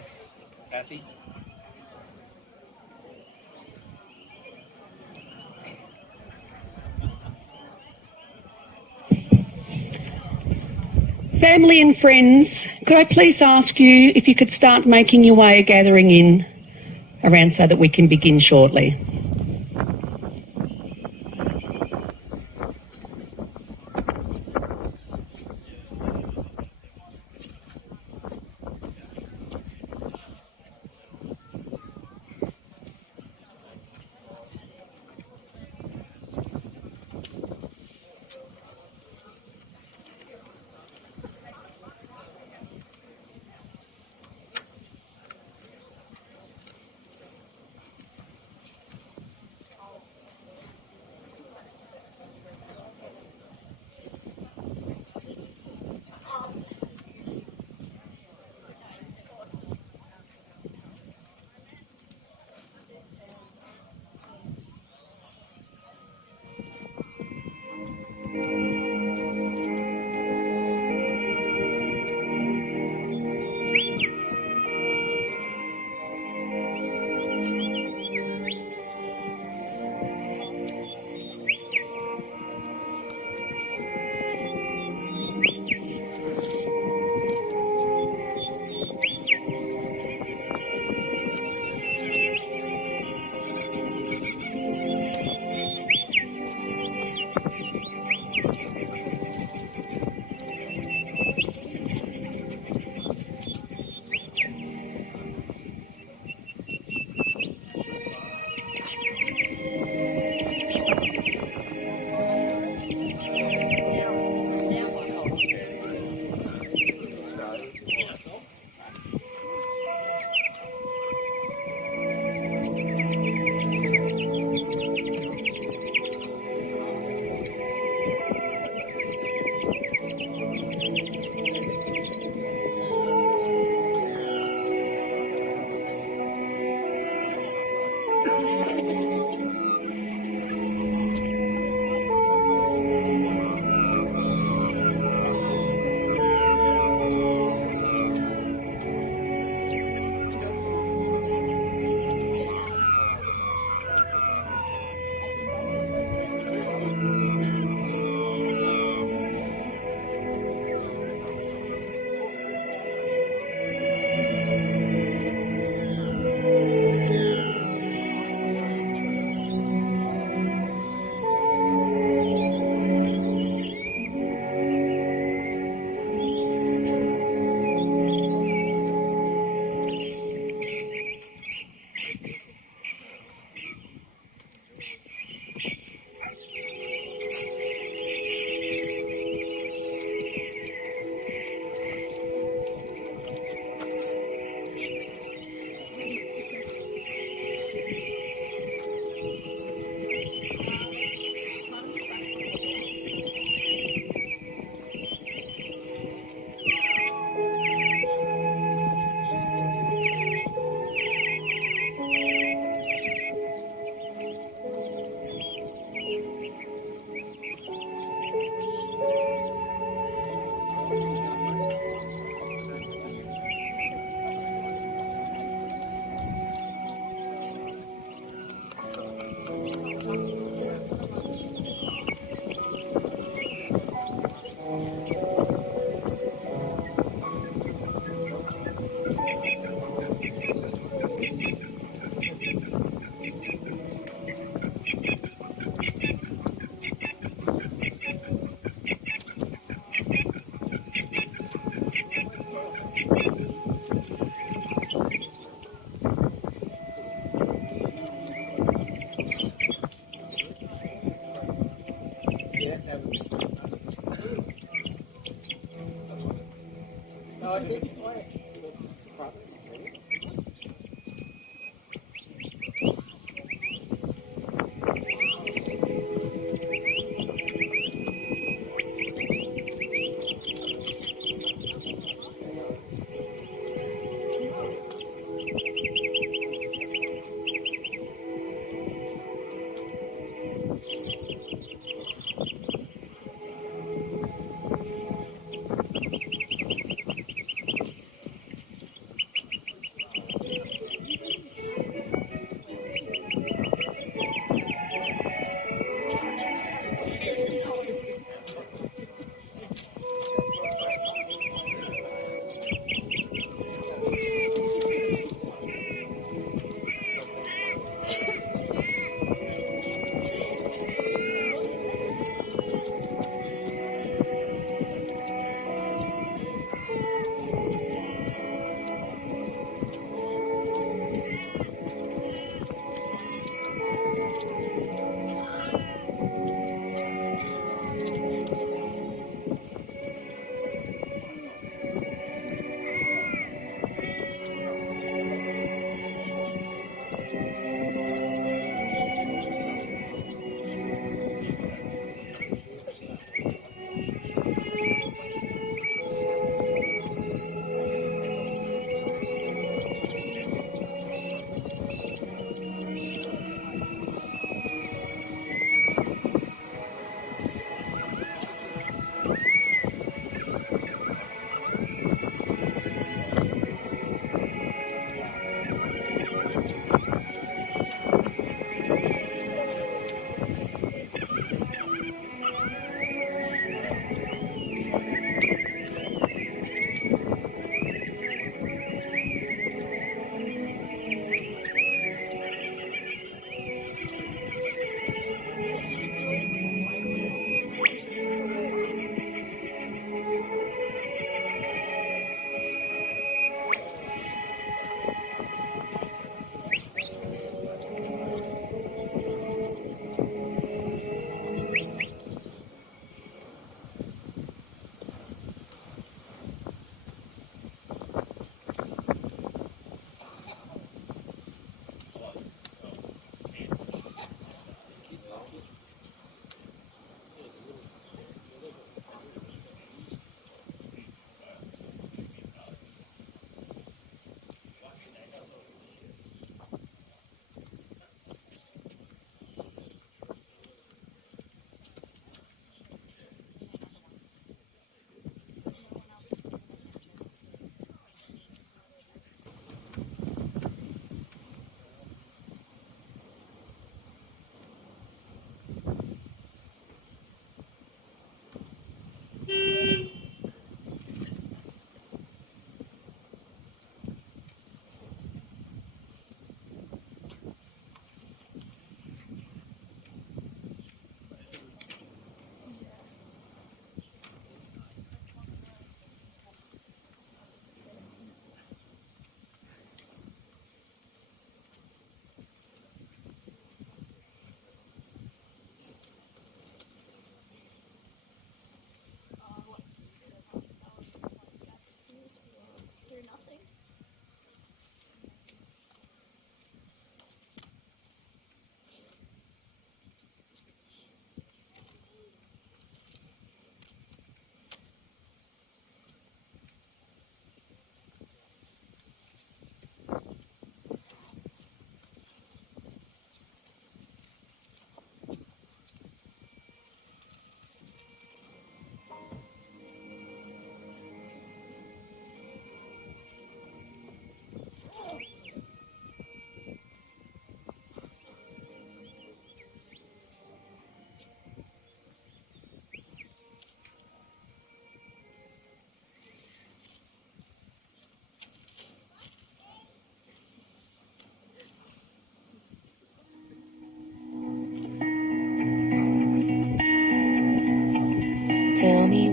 Yes, Kathy. Family and friends, could I please ask you if you could start making your way gathering in around so that we can begin shortly.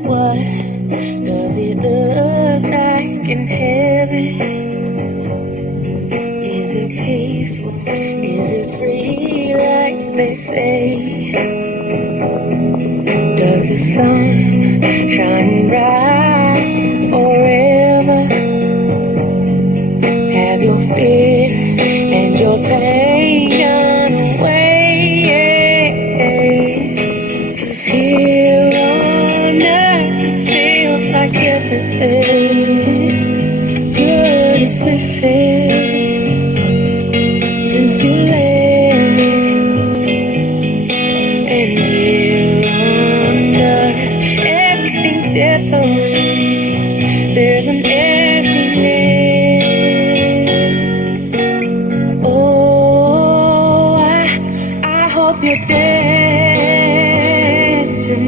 What does it look like in heaven? Is it peaceful? Is it free like they say? Does the sun shine bright forever? Have your fears and your pain gone away? 'Cause here on earth it feels like everything good is missing since you left. And here on earth everything's different. There's an emptiness. Oh, I hope you're dancing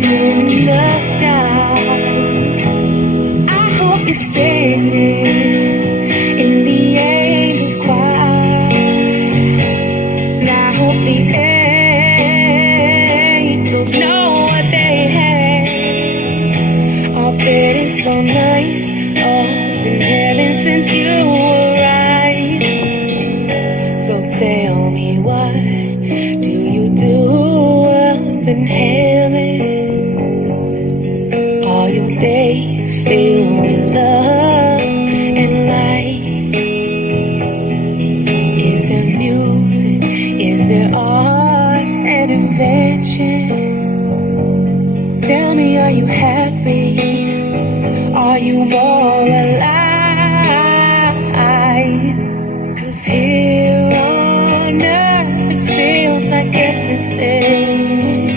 in the sky. I hope you're singing in the angels' choir. And I hope the angels know what they have. I'll bet it's so nice up in heaven since you arrived. So tell me, what do you do up in heaven? Are your days filled with love and light? Is there music? Is there art and invention? Tell me, are you happy? Are you more alive? 'Cause here on earth it feels like everything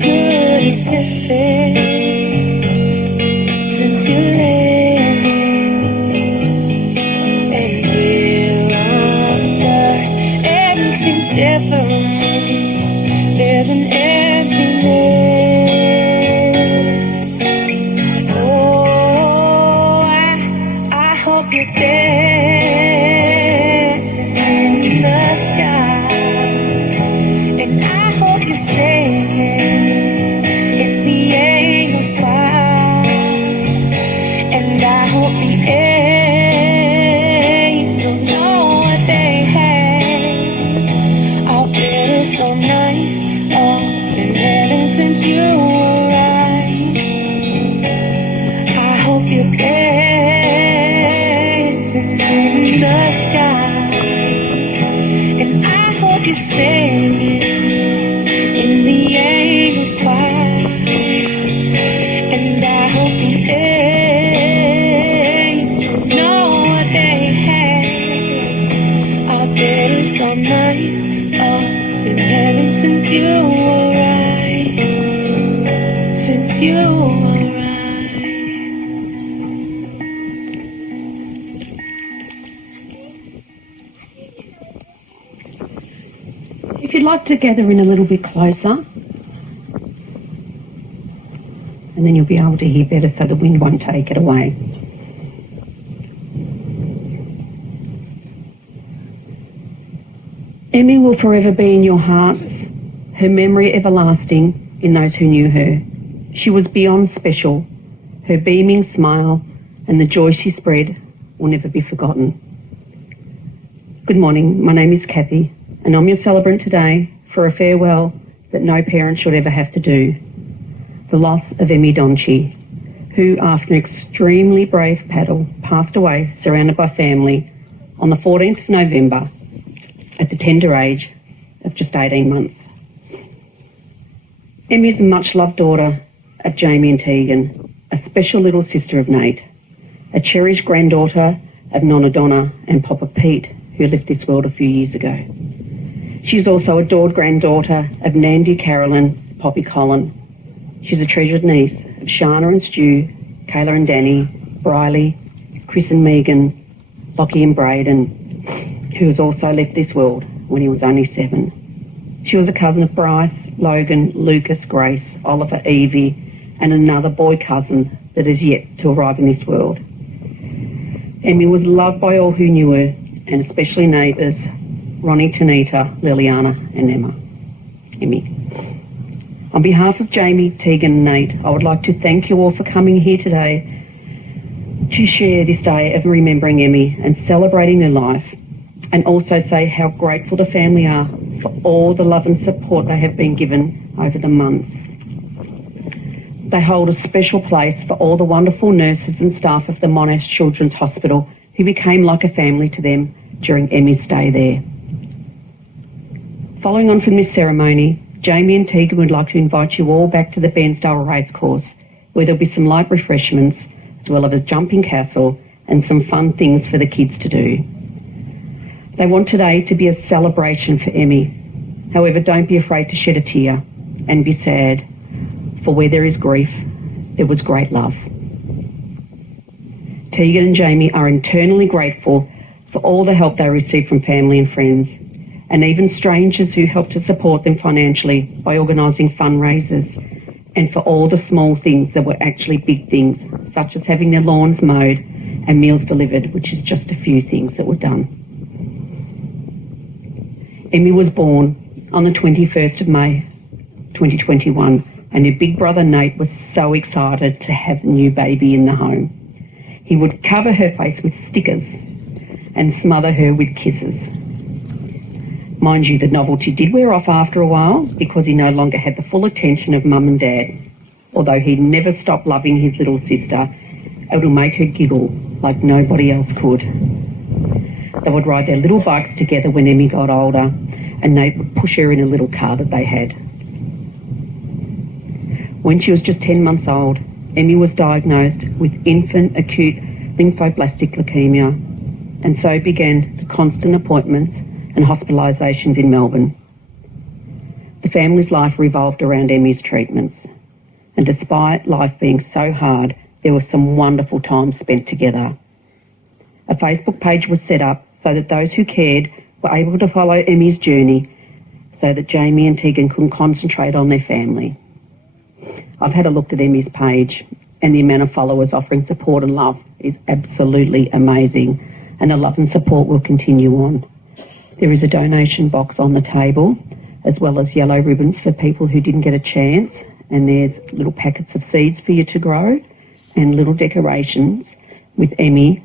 good is missing since you left. And here on earth everything's different. There's an emptiness. Oh, I hope you're dancing in the sky. And I hope you're singing in the angels' choir. And I hope the angels know what they have. I'll bet it's so nice up in heaven since you arrived. I hope you're dancing in the sky. And I hope you're singing in the angels' choir. And I hope the angels know what they have. I bet it's so nice up in heaven since you arrived. Since you arrived. If you'd like to gather in a little bit closer, and then you'll be able to hear better so the wind won't take it away. Emmie will forever be in your hearts, her memory everlasting in those who knew her. She was beyond special. Her beaming smile and the joy she spread will never be forgotten. Good morning, my name is Kathy, and I'm your celebrant today for a farewell that no parent should ever have to do. The loss of Emmie Donchi, who after an extremely brave paddle passed away surrounded by family on the 14th of November at the tender age of just 18 months. Emmie is a much-loved daughter of Jamie and Tegan, a special little sister of Nate, a cherished granddaughter of Nonna Donna and Papa Pete, who left this world a few years ago. She is also adored granddaughter of Nandy, Carolyn, Poppy Colin. She's a treasured niece of Shana and Stu, Kayla and Danny, Briley, Chris and Megan, Lockie and Braden, who has also left this world when he was only 7. She was a cousin of Bryce, Logan, Lucas, Grace, Oliver, Evie, and another boy cousin that is yet to arrive in this world. Emmie was loved by all who knew her, and especially neighbours Ronnie, Tanita, Liliana and Emmie. On behalf of Jamie, Tegan and Nate, I would like to thank you all for coming here today to share this day of remembering Emmie and celebrating her life, and also say how grateful the family are for all the love and support they have been given over the months. They hold a special place for all the wonderful nurses and staff of the Monash Children's Hospital who became like a family to them during Emmie's stay there. Following on from this ceremony, Jamie and Tegan would like to invite you all back to the Bairnsdale Racecourse, where there'll be some light refreshments as well as a jumping castle and some fun things for the kids to do. They want today to be a celebration for Emmie. However, don't be afraid to shed a tear and be sad, for where there is grief, there was great love. Tegan and Jamie are eternally grateful for all the help they received from family and friends, and even strangers who helped to support them financially by organising fundraisers, and for all the small things that were actually big things, such as having their lawns mowed and meals delivered, which is just a few things that were done. Emmie was born on the 21st of May 2021, and her big brother Nate was so excited to have a new baby in the home. He would cover her face with stickers and smother her with kisses. Mind you, the novelty did wear off after a while because he no longer had the full attention of Mum and Dad, although he never stopped loving his little sister. It would make her giggle like nobody else could. They would ride their little bikes together when Emmie got older, and Nate would push her in a little car that they had. When she was just 10 months old, Emmie was diagnosed with infant acute lymphoblastic leukemia, and so began the constant appointments and hospitalisations in Melbourne. The family's life revolved around Emmie's treatments, and despite life being so hard, there were some wonderful times spent together. A Facebook page was set up so that those who cared were able to follow Emmie's journey so that Jamie and Tegan could concentrate on their family. I've had a look at Emmie's page, and the amount of followers offering support and love is absolutely amazing, and the love and support will continue on. There is a donation box on the table, as well as yellow ribbons for people who didn't get a chance, and there's little packets of seeds for you to grow, and little decorations with Emmie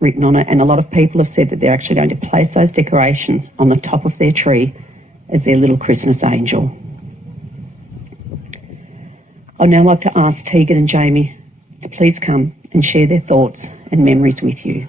written on it, and a lot of people have said that they're actually going to place those decorations on the top of their tree as their little Christmas angel. I'd now like to ask Tegan and Jamie to please come and share their thoughts and memories with you.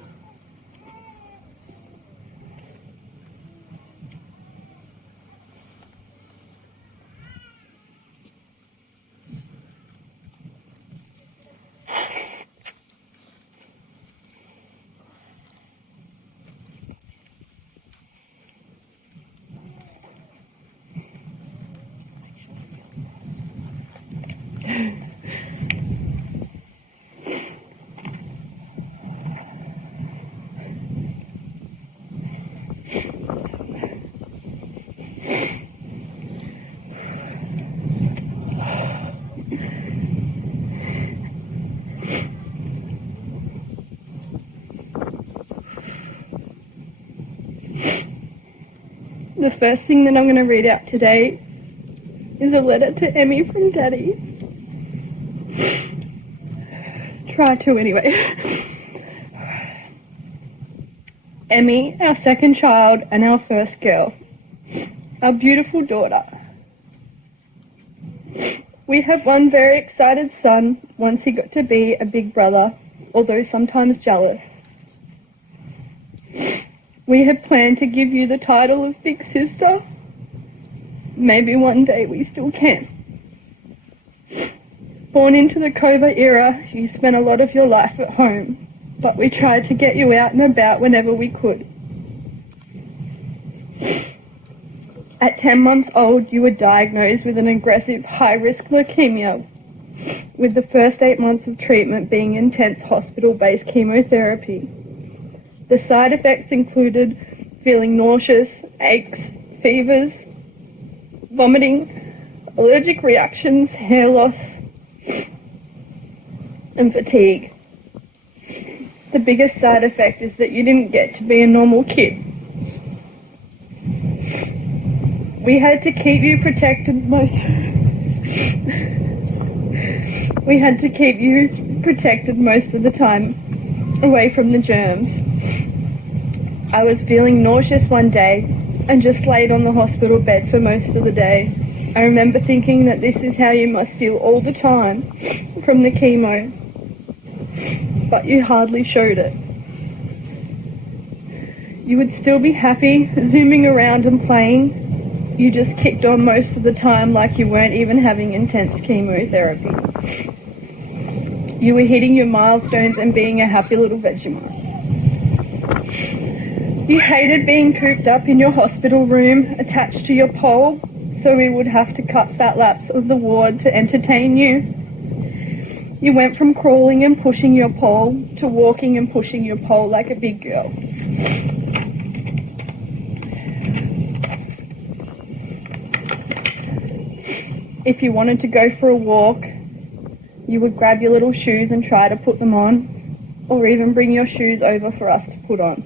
The first thing that I'm going to read out today is a letter to Emmie from Daddy. Try to anyway. Emmie, our second child and our first girl. Our beautiful daughter. We have one very excited son once he got to be a big brother, although sometimes jealous. We had planned to give you the title of Big Sister. Maybe one day we still can. Born into the COVID era, you spent a lot of your life at home, but we tried to get you out and about whenever we could. At 10 months old, you were diagnosed with an aggressive high-risk leukemia, with the first 8 months of treatment being intense hospital-based chemotherapy. The side effects included feeling nauseous, aches, fevers, vomiting, allergic reactions, hair loss, and fatigue. The biggest side effect is that you didn't get to be a normal kid. We had to keep you protected We had to keep you protected most of the time, away from the germs. I was feeling nauseous one day and just laid on the hospital bed for most of the day. I remember thinking that this is how you must feel all the time from the chemo, but you hardly showed it. You would still be happy, zooming around and playing. You just kicked on most of the time like you weren't even having intense chemotherapy. You were hitting your milestones and being a happy little Vegemite. You hated being cooped up in your hospital room, attached to your pole, so we would have to cut fat laps of the ward to entertain you. You went from crawling and pushing your pole to walking and pushing your pole like a big girl. If you wanted to go for a walk, you would grab your little shoes and try to put them on, or even bring your shoes over for us to put on.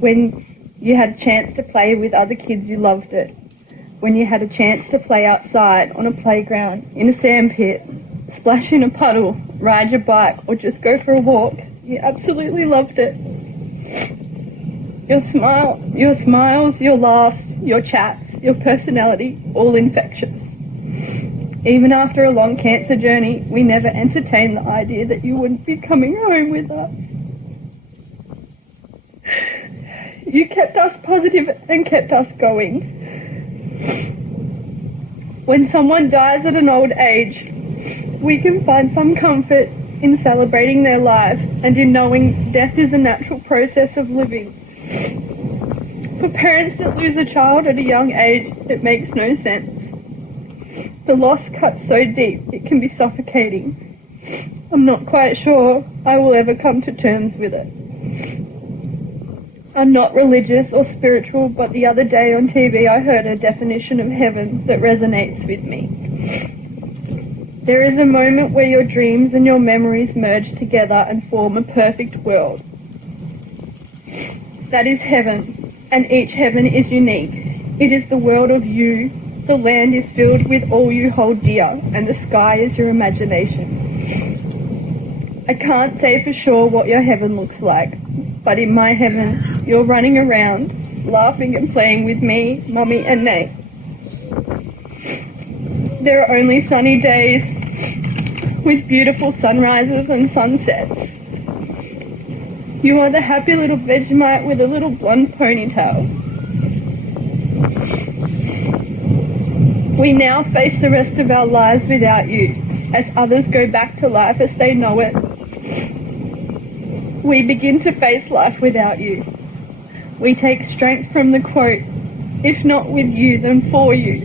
When you had a chance to play with other kids, you loved it. When you had a chance to play outside, on a playground, in a sandpit, splash in a puddle, ride your bike, or just go for a walk, you absolutely loved it. Your smiles, your laughs, your chats, your personality, all infectious. Even after a long cancer journey, we never entertained the idea that you wouldn't be coming home with us. You kept us positive and kept us going. When someone dies at an old age, we can find some comfort in celebrating their life and in knowing death is a natural process of living. For parents that lose a child at a young age, it makes no sense. The loss cuts so deep, it can be suffocating. I'm not quite sure I will ever come to terms with it. I'm not religious or spiritual, but the other day on TV I heard a definition of heaven that resonates with me. There is a moment where your dreams and your memories merge together and form a perfect world. That is heaven, and each heaven is unique. It is the world of you. The land is filled with all you hold dear, and the sky is your imagination. I can't say for sure what your heaven looks like, but in my heaven, you're running around, laughing and playing with me, Mummy and Nate. There are only sunny days with beautiful sunrises and sunsets. You are the happy little Vegemite with a little blonde ponytail. We now face the rest of our lives without you, as others go back to life as they know it. We begin to face life without you. We take strength from the quote, if not with you, then for you.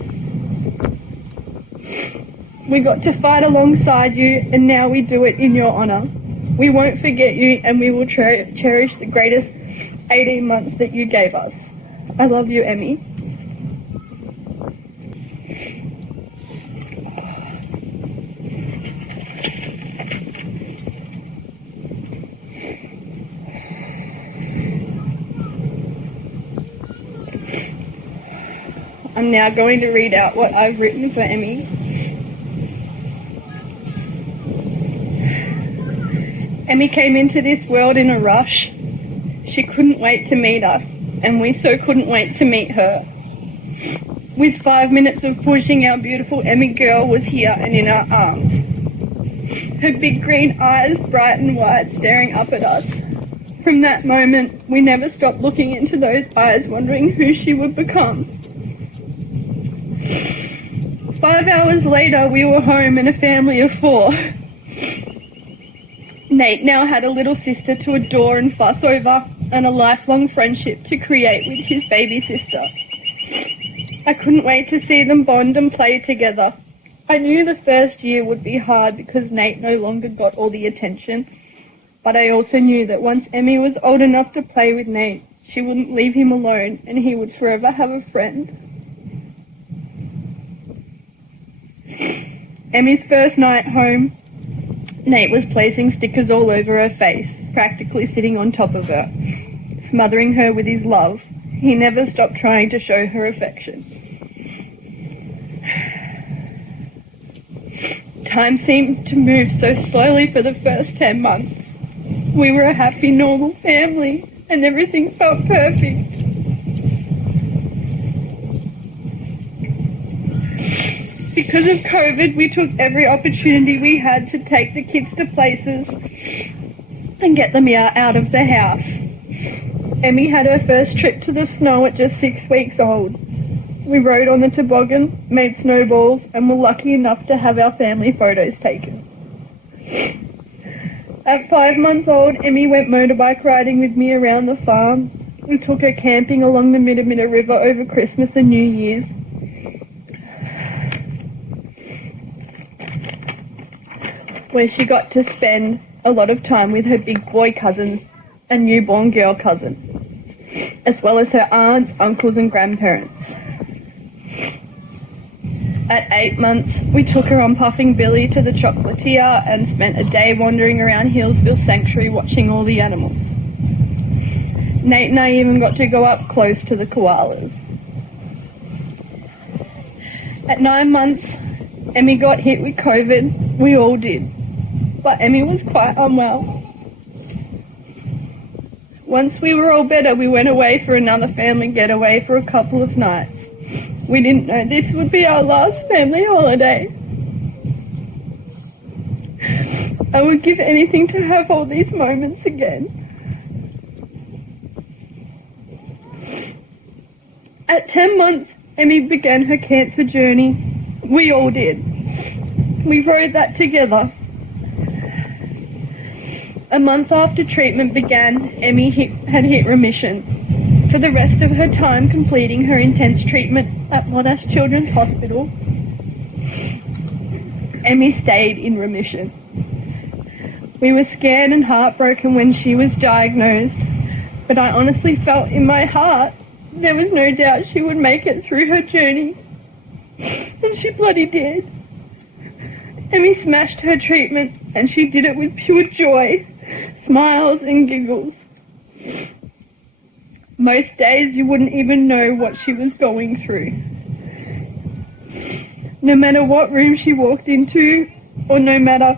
We got to fight alongside you, and now we do it in your honour. We won't forget you, and we will cherish the greatest 18 months that you gave us. I love you, Emmie. I'm now going to read out what I've written for Emmie. Emmie came into this world in a rush. She couldn't wait to meet us, and we so couldn't wait to meet her. With 5 minutes of pushing, our beautiful Emmie girl was here and in our arms. Her big green eyes bright and wide staring up at us. From that moment, we never stopped looking into those eyes, wondering who she would become. 5 hours later, we were home and a family of 4. Nate now had a little sister to adore and fuss over, and a lifelong friendship to create with his baby sister. I couldn't wait to see them bond and play together. I knew the first year would be hard because Nate no longer got all the attention, but I also knew that once Emmie was old enough to play with Nate, she wouldn't leave him alone and he would forever have a friend. Emmie's first night home, Nate was placing stickers all over her face, practically sitting on top of her, smothering her with his love. He never stopped trying to show her affection. Time seemed to move so slowly for the first 10 months. We were a happy, normal family, and everything felt perfect. Because of COVID, we took every opportunity we had to take the kids to places and get them out of the house. Emmie had her first trip to the snow at just 6 weeks old. We rode on the toboggan, made snowballs, and were lucky enough to have our family photos taken. At 5 months old, Emmie went motorbike riding with me around the farm. We took her camping along the Midamita River over Christmas and New Year's. Where she got to spend a lot of time with her big boy cousins and newborn girl cousin, as well as her aunts, uncles and grandparents. At 8 months, we took her on Puffing Billy to the chocolatier and spent a day wandering around Hillsville Sanctuary watching all the animals. Nate and I even got to go up close to the koalas. At 9 months, Emmie got hit with COVID. We all did. But Emmie was quite unwell. Once we were all better, we went away for another family getaway for a couple of nights. We didn't know this would be our last family holiday. I would give anything to have all these moments again. At 10 months, Emmie began her cancer journey. We all did. We rode that together. A month after treatment began, Emmie had hit remission. For the rest of her time completing her intense treatment at Monash Children's Hospital, Emmie stayed in remission. We were scared and heartbroken when she was diagnosed, but I honestly felt in my heart there was no doubt she would make it through her journey. And she bloody did. Emmie smashed her treatment, and she did it with pure joy, smiles and giggles. Most days you wouldn't even know what she was going through. No matter what room she walked into, or no matter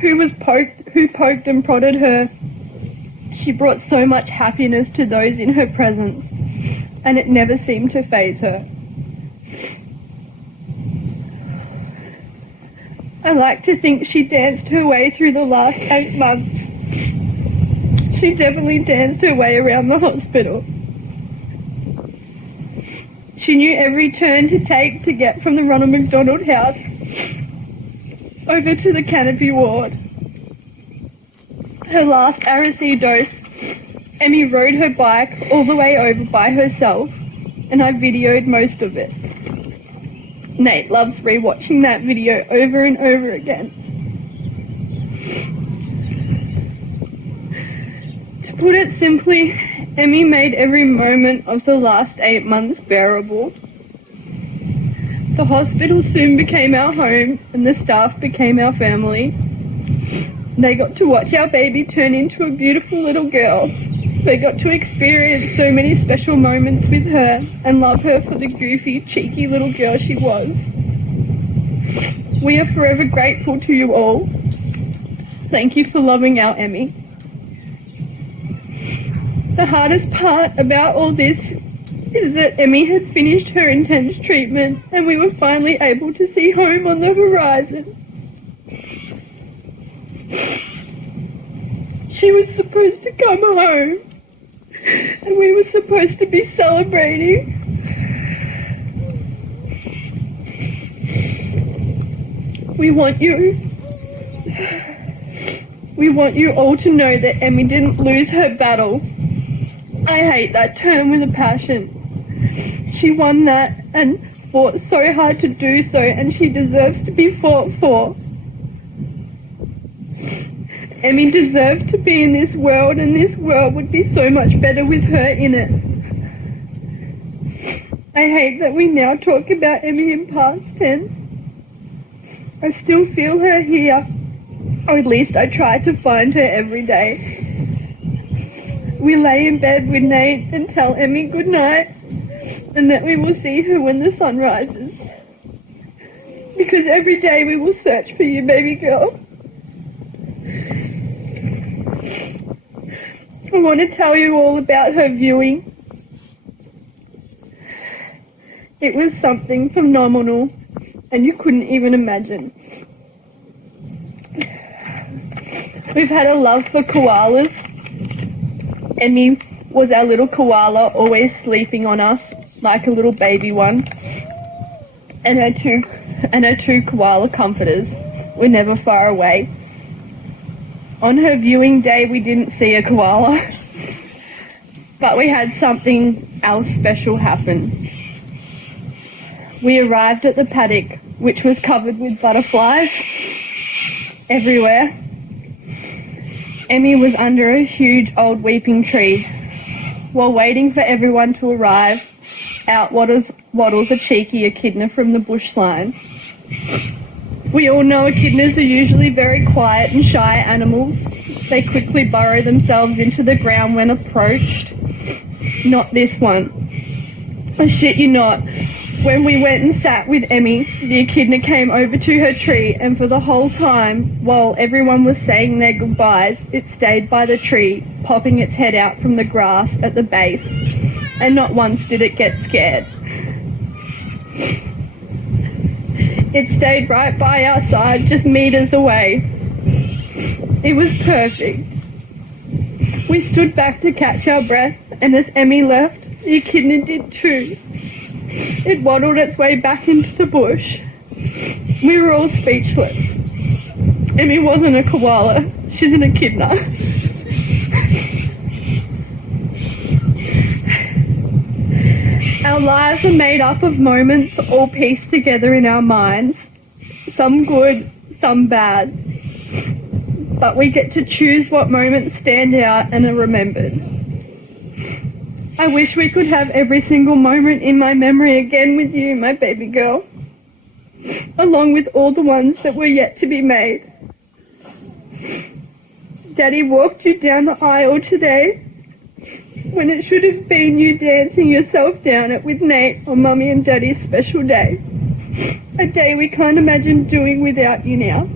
who poked and prodded her, she brought so much happiness to those in her presence, and it never seemed to faze her. I like to think she danced her way through the last 8 months. She definitely danced her way around the hospital. She knew every turn to take to get from the Ronald McDonald House over to the canopy ward. Her last RSE dose, Emmie rode her bike all the way over by herself, and I videoed most of it. Nate loves rewatching that video over and over again. To put it simply, Emmie made every moment of the last 8 months bearable. The hospital soon became our home, and the staff became our family. They got to watch our baby turn into a beautiful little girl. They got to experience so many special moments with her and love her for the goofy, cheeky little girl she was. We are forever grateful to you all. Thank you for loving our Emmie. The hardest part about all this is that Emmie had finished her intense treatment and we were finally able to see home on the horizon. She was supposed to come home and we were supposed to be celebrating. We want you all to know that Emmie didn't lose her battle. I hate that term with a passion. She won that and fought so hard to do so, and she deserves to be fought for. Emmie deserved to be in this world, and this world would be so much better with her in it. I hate that we now talk about Emmie in past tense. I still feel her here, or at least I try to find her every day. We lay in bed with Nate and tell Emmie good night, and that we will see her when the sun rises. because every day we will search for you, baby girl. I want to tell you all about her viewing. It was something phenomenal, and you couldn't even imagine. We've had a love for koalas. Emmie was our little koala, always sleeping on us like a little baby one. And her two koala comforters were never far away. On her viewing day, we didn't see a koala, but we had something else special happen. We arrived at the paddock, which was covered with butterflies everywhere. Emmie was under a huge old weeping tree. While waiting for everyone to arrive, out waddles a cheeky echidna from the bush line. We all know echidnas are usually very quiet and shy animals. They quickly burrow themselves into the ground when approached. Not this one. I shit you not. When we went and sat with Emmie, the echidna came over to her tree, and for the whole time, while everyone was saying their goodbyes, it stayed by the tree, popping its head out from the grass at the base, and not once did it get scared. It stayed right by our side, just meters away. It was perfect. We stood back to catch our breath, and as Emmie left, the echidna did too. It waddled its way back into the bush. We were all speechless. Emmie wasn't a koala, she's an echidna. Our lives are made up of moments all pieced together in our minds, some good, some bad. But we get to choose what moments stand out and are remembered. I wish we could have every single moment in my memory again with you, my baby girl, along with all the ones that were yet to be made. Daddy walked you down the aisle today when it should have been you dancing yourself down it with Nate on Mummy and Daddy's special day. A day we can't imagine doing without you now.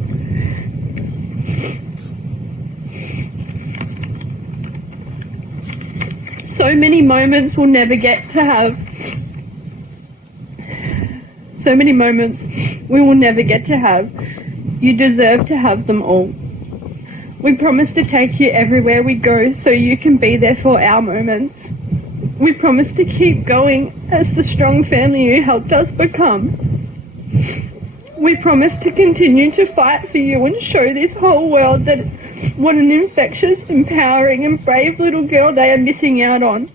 So many moments we'll never get to have. So many moments we will never get to have. You deserve to have them all. We promise to take you everywhere we go so you can be there for our moments. We promise to keep going as the strong family you helped us become. We promise to continue to fight for you and show this whole world that what an infectious, empowering and brave little girl they are missing out on.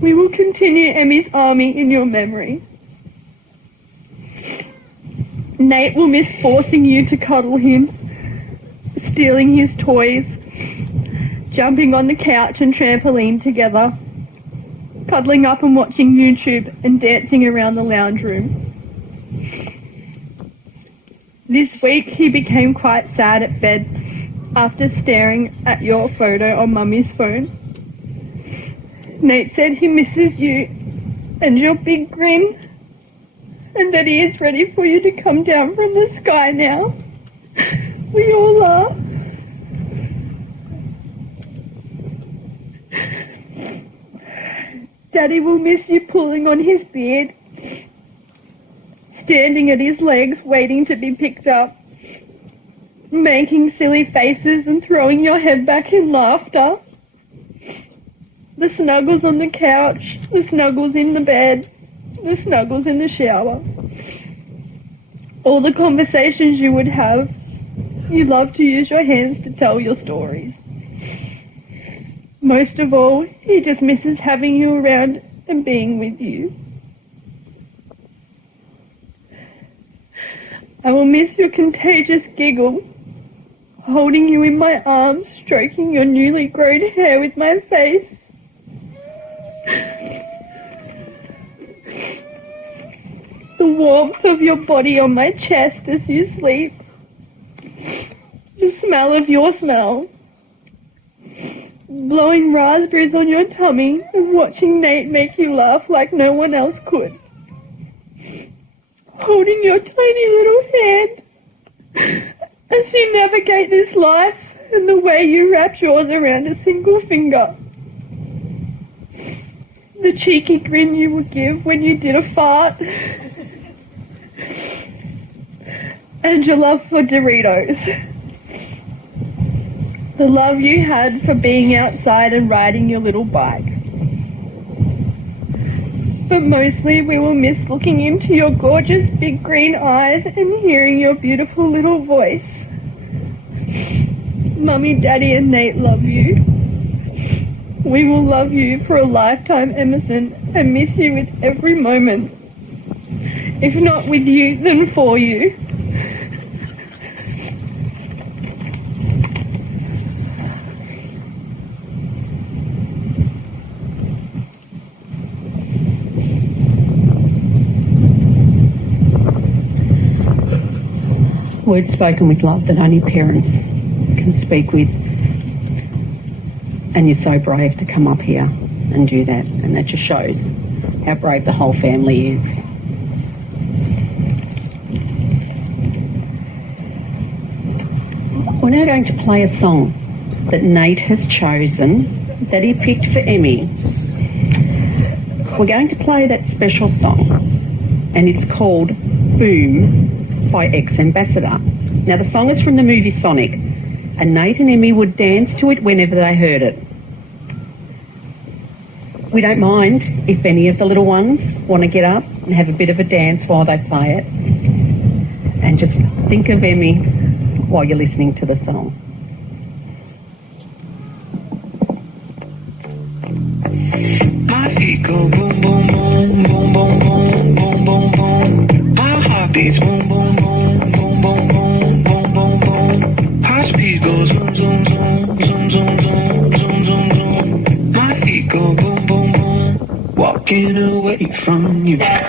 We will continue Emmie's army in your memory. Nate will miss forcing you to cuddle him, stealing his toys, jumping on the couch and trampoline together, cuddling up and watching YouTube and dancing around the lounge room. This week he became quite sad at bed after staring at your photo on Mummy's phone. Nate said he misses you and your big grin, and that he is ready for you to come down from the sky now. We all are. Daddy will miss you pulling on his beard, standing at his legs waiting to be picked up, making silly faces and throwing your head back in laughter. The snuggles on the couch, the snuggles in the bed, the snuggles in the shower. All the conversations you would have. You love to use your hands to tell your stories. Most of all, he just misses having you around and being with you. I will miss your contagious giggle, holding you in my arms, stroking your newly grown hair with my face. The warmth of your body on my chest as you sleep. The smell of your smell. Blowing raspberries on your tummy and watching Nate make you laugh like no one else could. holding your tiny little hand as you navigate this life and the way you wrapped yours around a single finger. The cheeky grin you would give when you did a fart. And your love for Doritos. The love you had for being outside and riding your little bike. But mostly we will miss looking into your gorgeous big green eyes and hearing your beautiful little voice. Mummy, Daddy and Nate love you. We will love you for a lifetime, Emerson, and miss you with every moment. If not with you, then for you. Words spoken with love that only parents can speak with. And you're so brave to come up here and do that. And that just shows how brave the whole family is. We're now going to play a song that Nate has chosen, that he picked for Emmie. We're going to play that special song, and it's called Boom by Ex-Ambassador. Now, the song is from the movie Sonic, and Nate and Emmie would dance to it whenever they heard it. We don't mind if any of the little ones want to get up and have a bit of a dance while they play it. And just think of Emmie while you're listening to the song. My feet go boom, boom, boom, boom, boom, boom, boom, boom, boom. My heart beats boom, boom, boom, boom, boom, boom, boom, boom, boom. Heart speed goes zoom, zoom, zoom, zoom, zoom, zoom, zoom, zoom, zoom. My feet go boom, boom, boom. Walking away from you. That's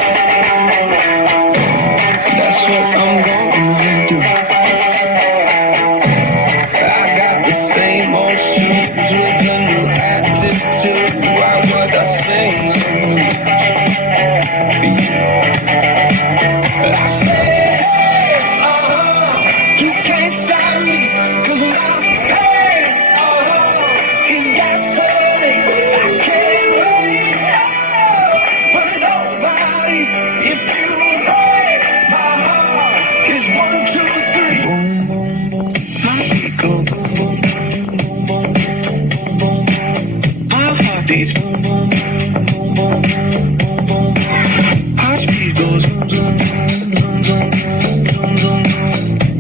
what I'm gonna do. I got the same old shoes with a new attitude. Why would I sing for you? I say, hey, you can't stop me, 'cause my pain, is gasoline. I can't wait, but nobody, if you break my heart, is 1, 2, 3. Boom, boom, boom. My feet go boom, boom, boom, boom, boom, boom, boom, boom. My heart beats boom, boom, boom, boom, boom, boom, boom, boom. Heart speed goes zoom, zoom, zoom, zoom, zoom, zoom, zoom.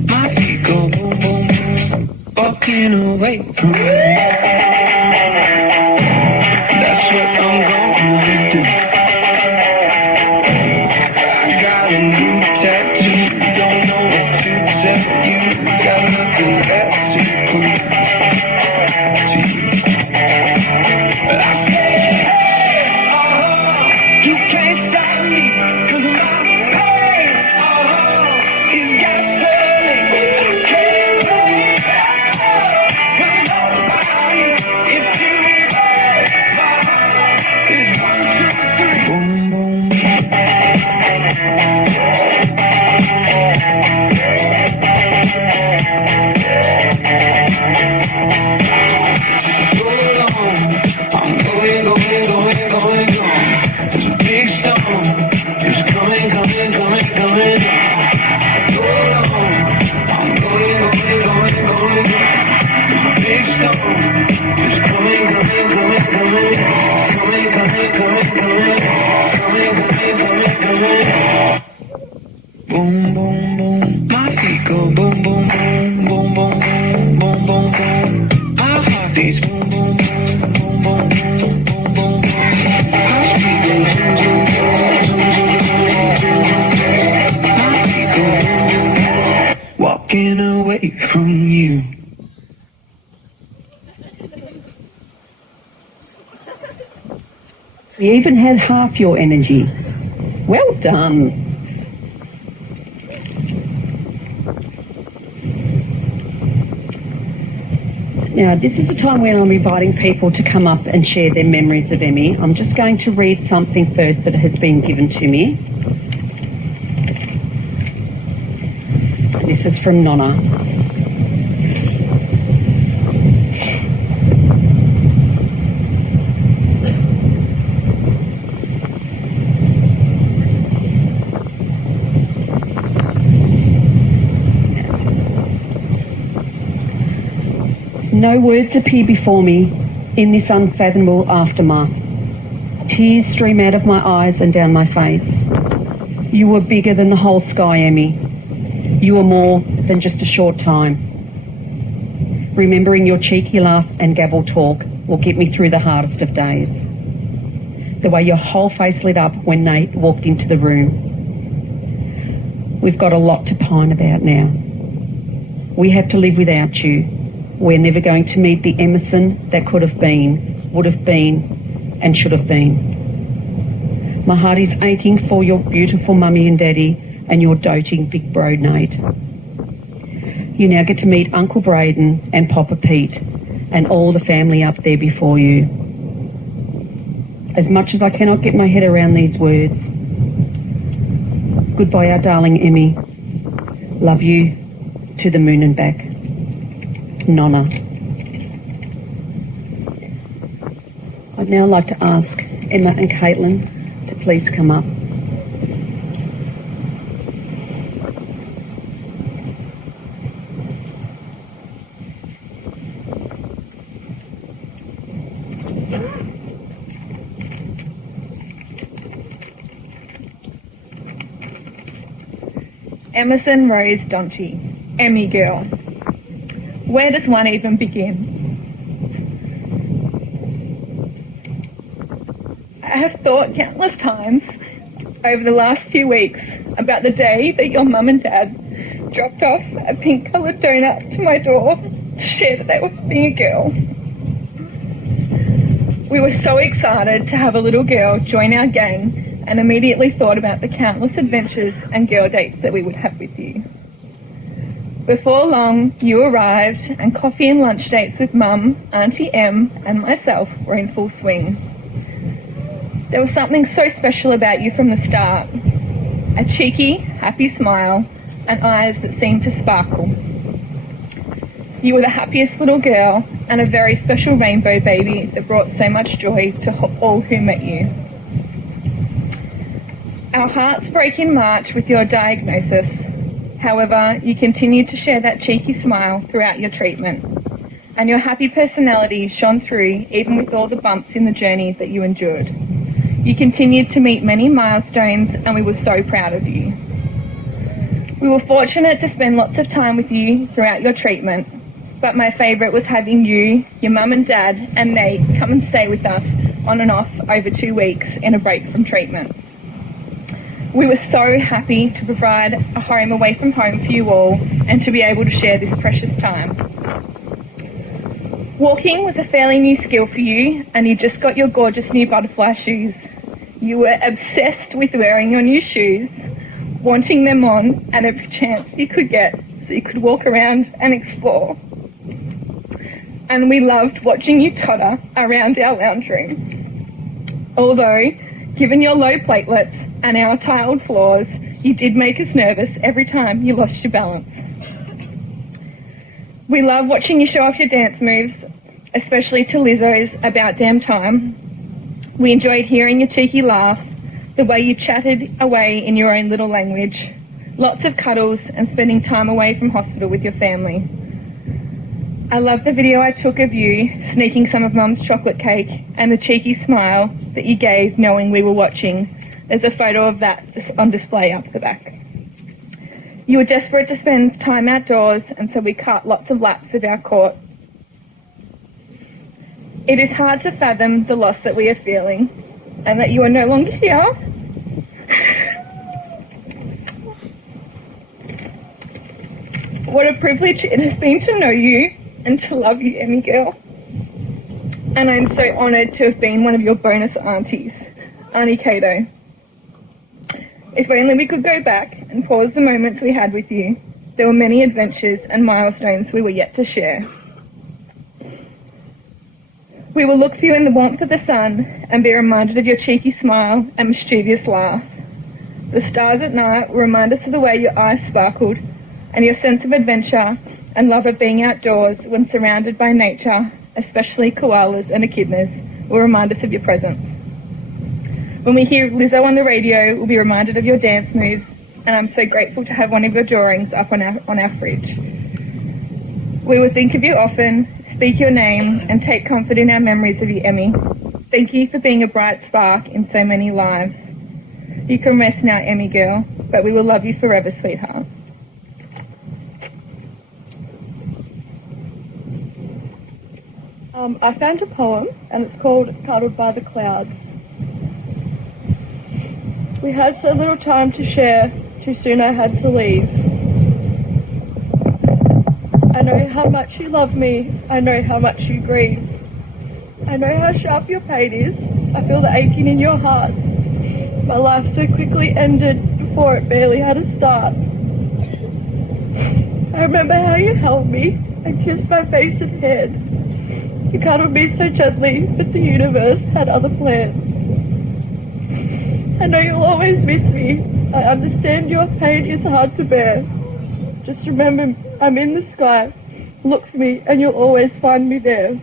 My feet go boom, boom, boom. Walking away from you. That's what I'm gonna do. I got a new tattoo. Don't know what to tell you. Got nothing left to prove to you. I say, hey, you can't stop me, 'cause my pain, is gasoline. I can't wait, but nobody, if you break my heart, is 1, 2, 3. Boom, boom, boom. I'm going, going, going, going, going. There's a big storm. It's coming, coming, coming, coming. Hold on. I'm going, going, going, going, going. There's a big storm. It's coming, coming, coming, coming. Coming, coming, coming, coming. Coming, coming, coming, coming. Boom, boom, boom. My feet go boom, boom, boom, boom, boom, boom, boom, boom, boom. My heart beats boom, boom, boom, boom, boom, boom, boom, boom. My feet go zoom, zoom, zoom, zoom, zoom, zoom, zoom. My feet go boom, boom, boom. Walking away from you. We even had half your energy. Well done. Now, this is a time when I'm inviting people to come up and share their memories of Emmie. I'm just going to read something first that has been given to me. is from Nonna. No words appear before me in this unfathomable aftermath. Tears stream out of my eyes and down my face. You were bigger than the whole sky, Emmie. You were more than just a short time. Remembering your cheeky laugh and gabble talk will get me through the hardest of days. The way your whole face lit up when Nate walked into the room. We've got a lot to pine about now. We have to live without you. We're never going to meet the Emerson that could have been, would have been, and should have been. My heart is aching for your beautiful mummy and daddy and your doting big bro Nate. You now get to meet Uncle Braden and Papa Pete and all the family up there before you. As much as I cannot get my head around these words, goodbye, our darling Emmie. Love you to the moon and back. Nonna. I'd now like to ask Emma and Caitlin to please come up. Emerson Rose Donchi, Emmie girl. Where does one even begin? I have thought countless times over the last few weeks about the day that your mum and dad dropped off a pink-coloured donut to my door to share that they were being a girl. We were so excited to have a little girl join our gang and immediately thought about the countless adventures and girl dates that we would have with you. Before long, you arrived and coffee and lunch dates with Mum, Auntie Em and myself were in full swing. There was something so special about you from the start. A cheeky, happy smile and eyes that seemed to sparkle. You were the happiest little girl and a very special rainbow baby that brought so much joy to all who met you. Our hearts break in March with your diagnosis. However, you continued to share that cheeky smile throughout your treatment, and your happy personality shone through even with all the bumps in the journey that you endured. You continued to meet many milestones, and we were so proud of you. We were fortunate to spend lots of time with you throughout your treatment, but my favourite was having you, your mum and dad, and Nate come and stay with us on and off over 2 weeks in a break from treatment. We were so happy to provide a home away from home for you all and to be able to share this precious time. Walking was a fairly new skill for you, and you just got your gorgeous new butterfly shoes. You were obsessed with wearing your new shoes, wanting them on at every chance you could get so you could walk around and explore. And we loved watching you totter around our lounge room. Although, given your low platelets and our tiled floors, you did make us nervous every time you lost your balance. We love watching you show off your dance moves, especially to Lizzo's About Damn Time. We enjoyed hearing your cheeky laugh, the way you chatted away in your own little language, lots of cuddles and spending time away from hospital with your family. I love the video I took of you sneaking some of Mum's chocolate cake and the cheeky smile that you gave knowing we were watching. There's a photo of that on display up the back. You were desperate to spend time outdoors, and so we cut lots of laps of our court. It is hard to fathom the loss that we are feeling and that you are no longer here. What a privilege it has been to know you and to love you, Emmie girl. And I'm so honoured to have been one of your bonus aunties, Auntie Kato. If only we could go back and pause the moments we had with you. There were many adventures and milestones we were yet to share. We will look for you in the warmth of the sun and be reminded of your cheeky smile and mischievous laugh. The stars at night will remind us of the way your eyes sparkled and your sense of adventure and love of being outdoors when surrounded by nature, especially koalas and echidnas, will remind us of your presence. When we hear Lizzo on the radio, we'll be reminded of your dance moves, and I'm so grateful to have one of your drawings up on our fridge. We will think of you often, speak your name, and take comfort in our memories of you, Emmie. Thank you for being a bright spark in so many lives. You can rest now, Emmie girl, but we will love you forever, sweetheart. I found a poem, and it's called Cuddled by the Clouds. We had so little time to share, too soon I had to leave. I know how much you love me, I know how much you grieve. I know how sharp your pain is, I feel the aching in your heart. My life so quickly ended before it barely had a start. I remember how you held me and kissed my face and head. You cuddled me so gently, but the universe had other plans. I know you'll always miss me. I understand your pain is hard to bear. Just remember, I'm in the sky. Look for me and you'll always find me there.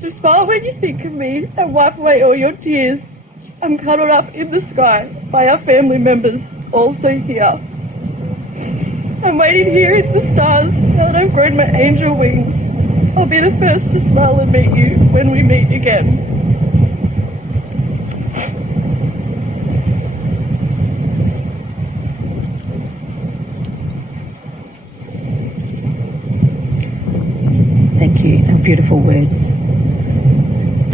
So smile when you think of me and wipe away all your tears. I'm cuddled up in the sky by our family members, also here. I'm waiting here in the stars now that I've grown my angel wings. I'll be the first to smile and meet you when we meet again. Thank you. They're beautiful words.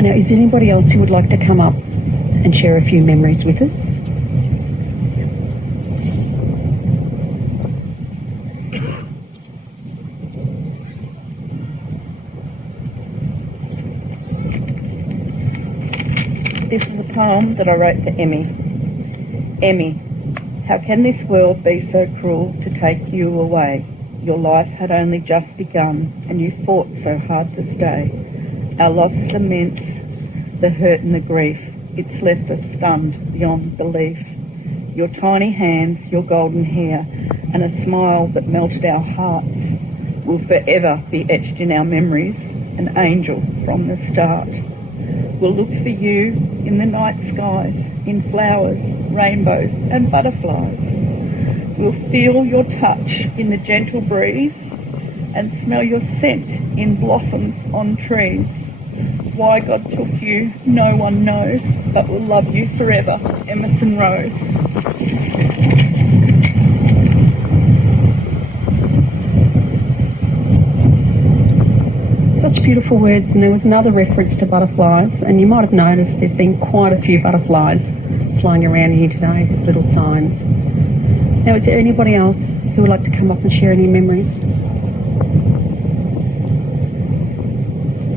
Now, is there anybody else who would like to come up and share a few memories with us? This is a poem that I wrote for Emmie. Emmie, how can this world be so cruel to take you away? Your life had only just begun, and you fought so hard to stay. Our loss is immense, the hurt and the grief. It's left us stunned beyond belief. Your tiny hands, your golden hair, and a smile that melted our hearts will forever be etched in our memories, an angel from the start. We'll look for you in the night skies, in flowers, rainbows and butterflies. We'll feel your touch in the gentle breeze and smell your scent in blossoms on trees. Why God took you, no one knows, but we'll love you forever, Emerson Rose. Such beautiful words, and there was another reference to butterflies, and you might have noticed there's been quite a few butterflies flying around here today as little signs. Now, is there anybody else who would like to come up and share any memories?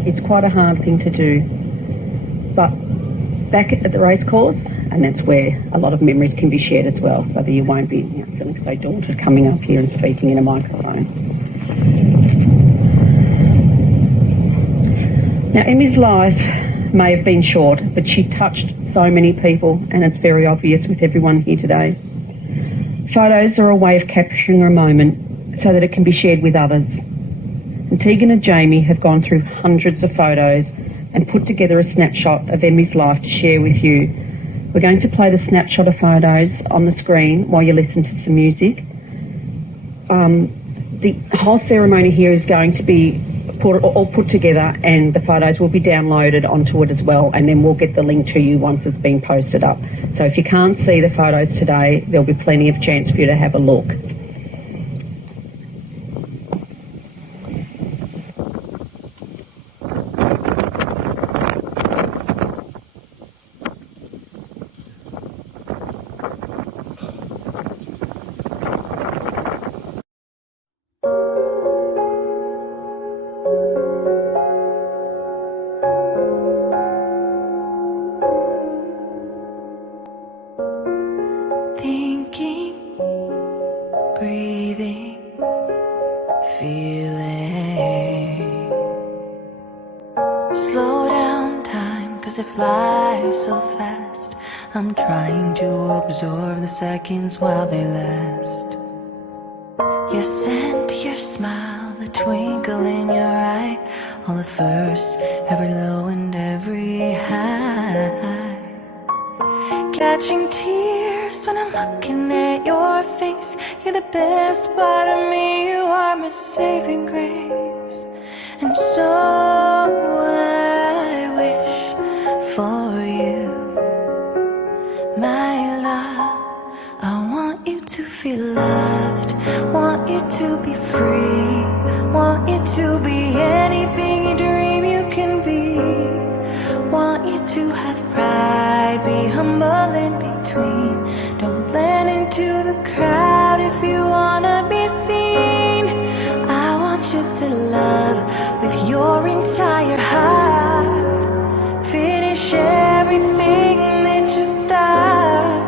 It's quite a hard thing to do, but back at the racecourse, and that's where a lot of memories can be shared as well, so that you won't be feeling so daunted coming up here and speaking in a microphone. Now, Emmie's life may have been short, but she touched so many people, and it's very obvious with everyone here today. Photos are a way of capturing a moment so that it can be shared with others. And Tegan and Jamie have gone through hundreds of photos and put together a snapshot of Emmie's life to share with you. We're going to play the snapshot of photos on the screen while you listen to some music. The whole ceremony here is going to be all put together, and the photos will be downloaded onto it as well, and then we'll get the link to you once it's been posted up. So if you can't see the photos today, there'll be plenty of chance for you to have a look. Thinking, breathing, feeling. Slow down time, 'cause it flies so fast. I'm trying to absorb the seconds while they last. Your scent, your smile, the twinkle in your eye, all the first, every low and every high. Catching tears when I'm looking at your face. You're the best part of me, you are my saving grace. And so I wish for you, my love. I want you to feel loved, want you to be free, want you to be anything you dream you can be. Want you to have pride, be humble in between. Don't blend into the crowd if you wanna be seen. I want you to love with your entire heart. Finish everything that you start.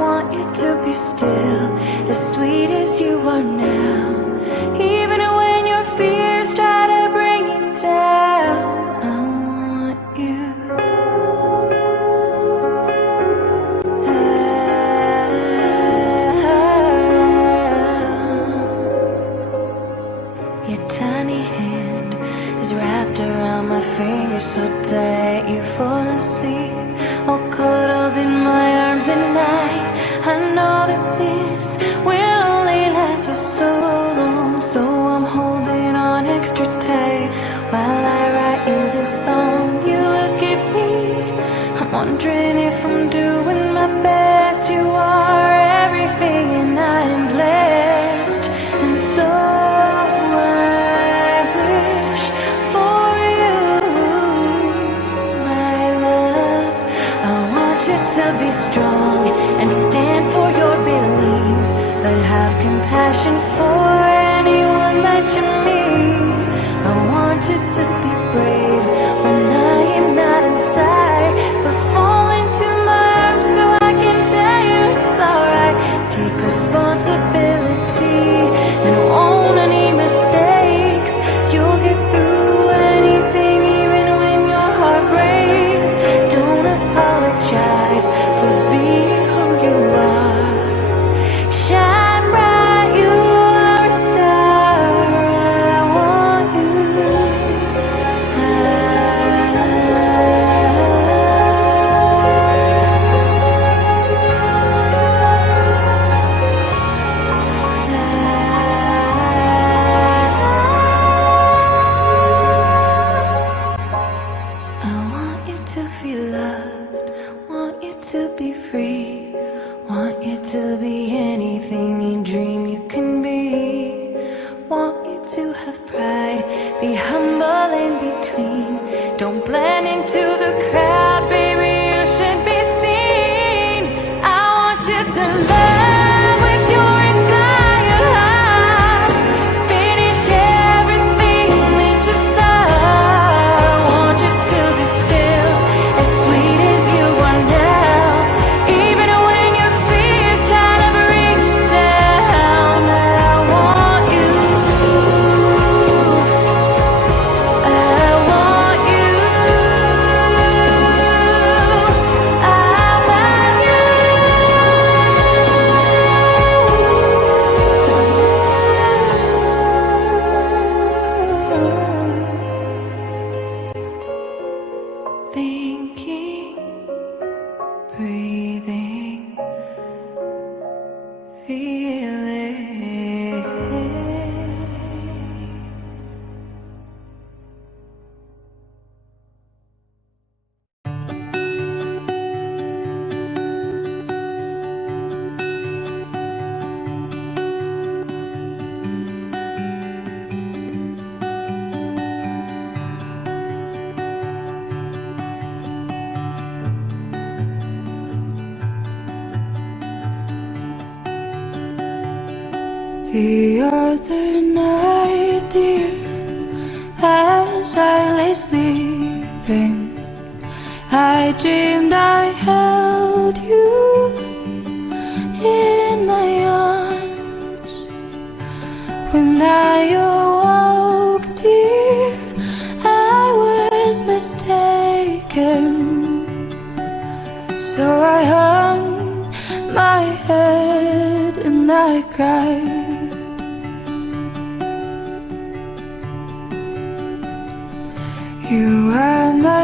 Want you to be still, as sweet as you are now. Even when your fears try to bring you down, I want you. Your tiny hand is wrapped around my finger so tight you fall asleep, all cuddled in my arms at night. I know that this will only last for so long, so I'm holding on extra tight while I write you this song. You look at me, I'm wondering if I'm doing my best. You are everything and I am blessed. And so I wish for you, my love. I want you to be strong and stand for your belief, but have compassion for anyone that you meet. I want you to be brave when I am not inside, but fall into my arms so I can tell you it's alright. Take responsibility and own any mistakes. You'll get through anything even when your heart breaks. Don't apologize for being who you are. Shine bright, you are a star. I want you. I want you to feel loved, want you to be free, want you to be anything you dream you can be. Want you to have pride, be humble in between. Don't blend into the crowd, baby, you should be seen. I want you to love with your entire heart. Finish everything that you start. Want you to be still, as sweet as you are now. Even when your fears try to bring you down, I want you. I want you. Thinking, breathing, feeling. The other night, dear, as I lay sleeping, I dreamed I held you in my arms. When I awoke, dear, I was mistaken. So I hung my head and I cried.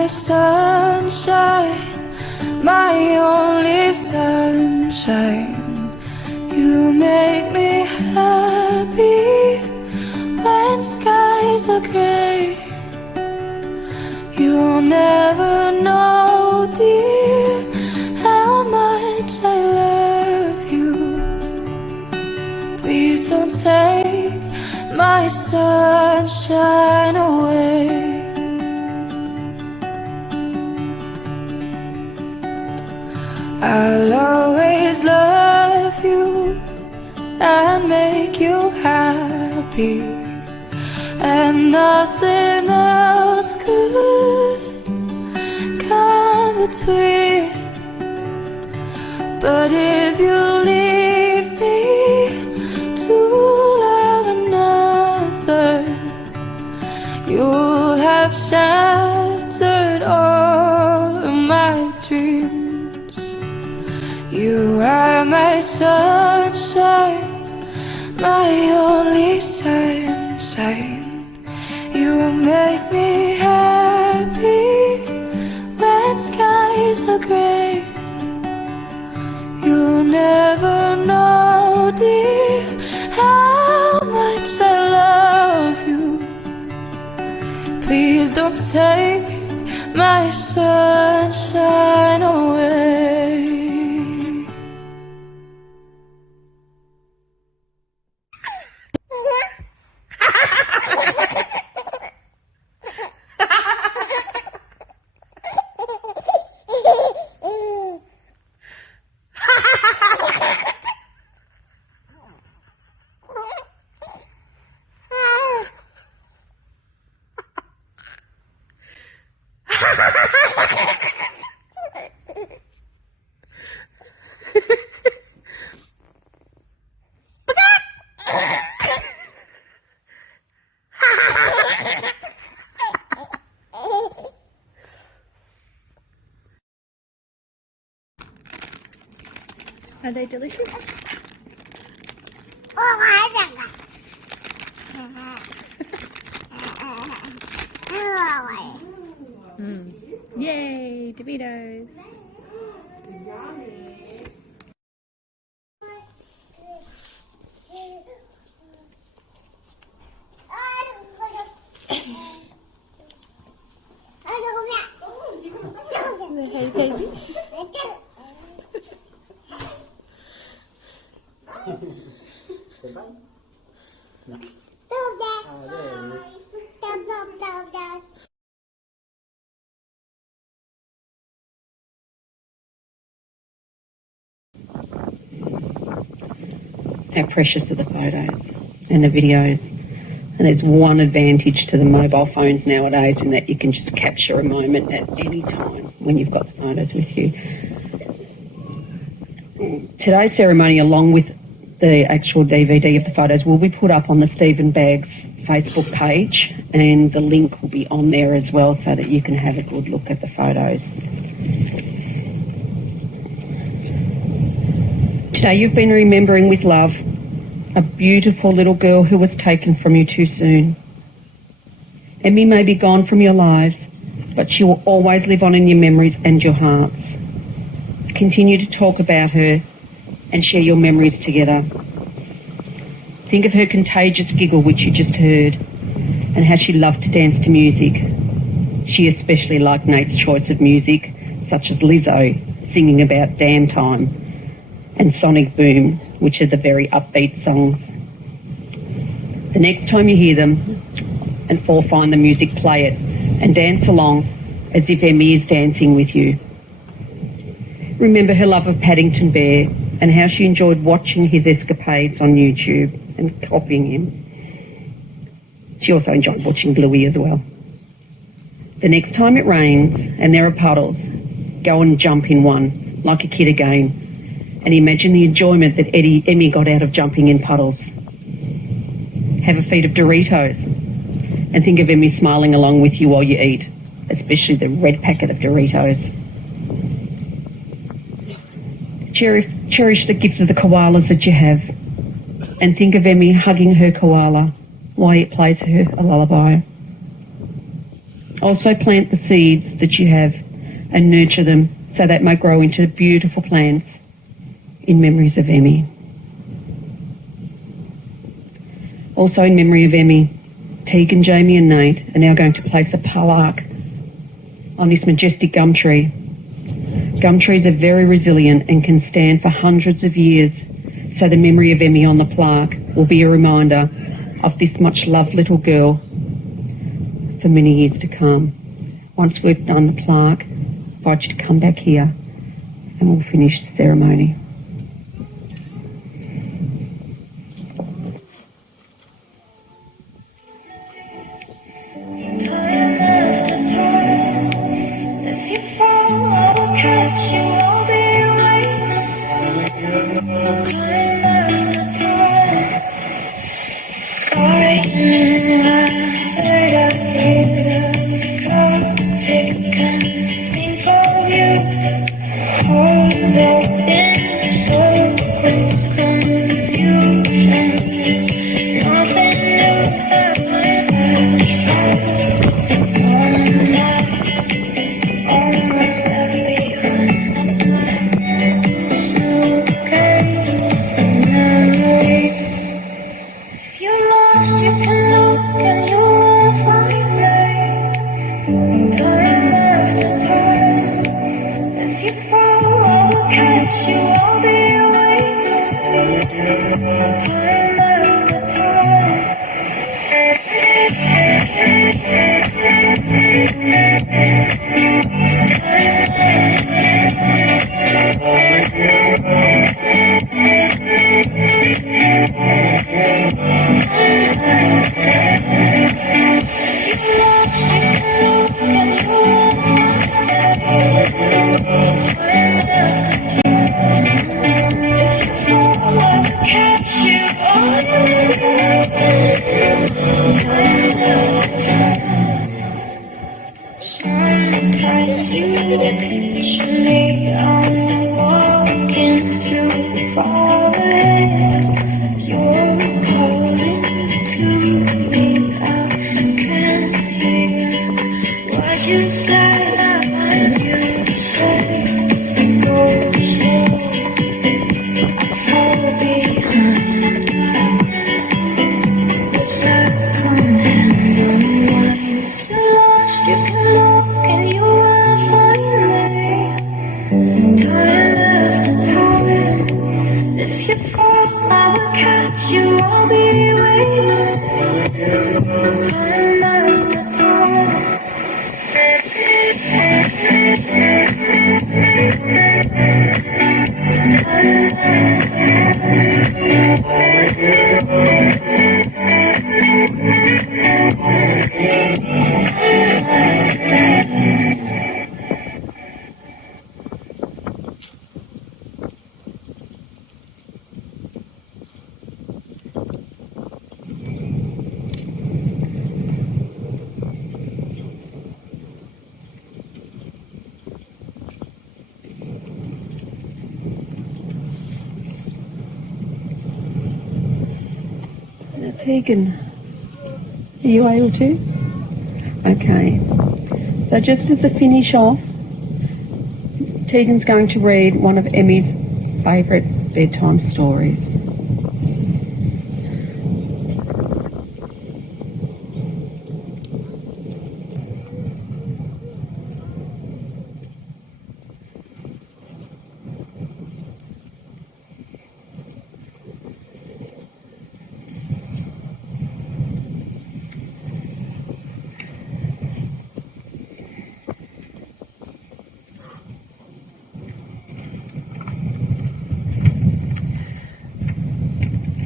sunshine, my only sunshine. You make me happy when skies are gray. You'll never know, dear, how much I love you. Please don't take my sunshine away. I'll always love you and make you happy, and nothing else could come between. But if you leave me to love another, you'll have shattered all of my dreams. You are my sunshine, my only sunshine. You make me happy when skies are gray. You'll never know, dear, how much I love you. Please don't take my sunshine away. Are they delicious? Yay, Doritos. Hey, Daisy. How precious are the photos and the videos. And there's one advantage to the mobile phones nowadays in that you can just capture a moment at any time when you've got the photos with you. Today's ceremony, along with the actual DVD of the photos, will be put up on the Stephen Baggs Facebook page, and the link will be on there as well so that you can have a good look at the photos. Today you've been remembering with love a beautiful little girl who was taken from you too soon. Emmie may be gone from your lives, but she will always live on in your memories and your hearts. Continue to talk about her and share your memories together. Think of her contagious giggle which you just heard, and how she loved to dance to music. She especially liked Nate's choice of music, such as Lizzo singing about Damn Time and Sonic Boom, which are the very upbeat songs. The next time you hear them and find the music, play it and dance along as if Emmie is dancing with you. Remember her love of Paddington Bear and how she enjoyed watching his escapades on YouTube and copying him. She also enjoyed watching Bluey as well. The next time it rains and there are puddles, go and jump in one, like a kid again, and imagine the enjoyment that Emmie got out of jumping in puddles. Have a feed of Doritos and think of Emmie smiling along with you while you eat, especially the red packet of Doritos. Cherish the gift of the koalas that you have, and think of Emmie hugging her koala while it plays her a lullaby. Also plant the seeds that you have and nurture them so they may grow into beautiful plants in memories of Emmie. Also in memory of Emmie, Tegan, Jamie and Nate are now going to place a plaque on this majestic gum tree. Gum trees are very resilient and can stand for hundreds of years, so the memory of Emmie on the plaque will be a reminder of this much loved little girl for many years to come. Once we've done the plaque, I invite you to come back here and we'll finish the ceremony. Sometimes you picture me, I'm walking too far ahead. You're calling to me, I can't hear what you say. You say go slow, I fall behind. Yes, I can't handle mine. If you're lost, you can look and you will find me. Time after time. If you fall, I will catch you. I'll be waiting. Time after time. Tegan, are you able to? Okay. So just as a finish off, Tegan's going to read one of Emmie's favourite bedtime stories.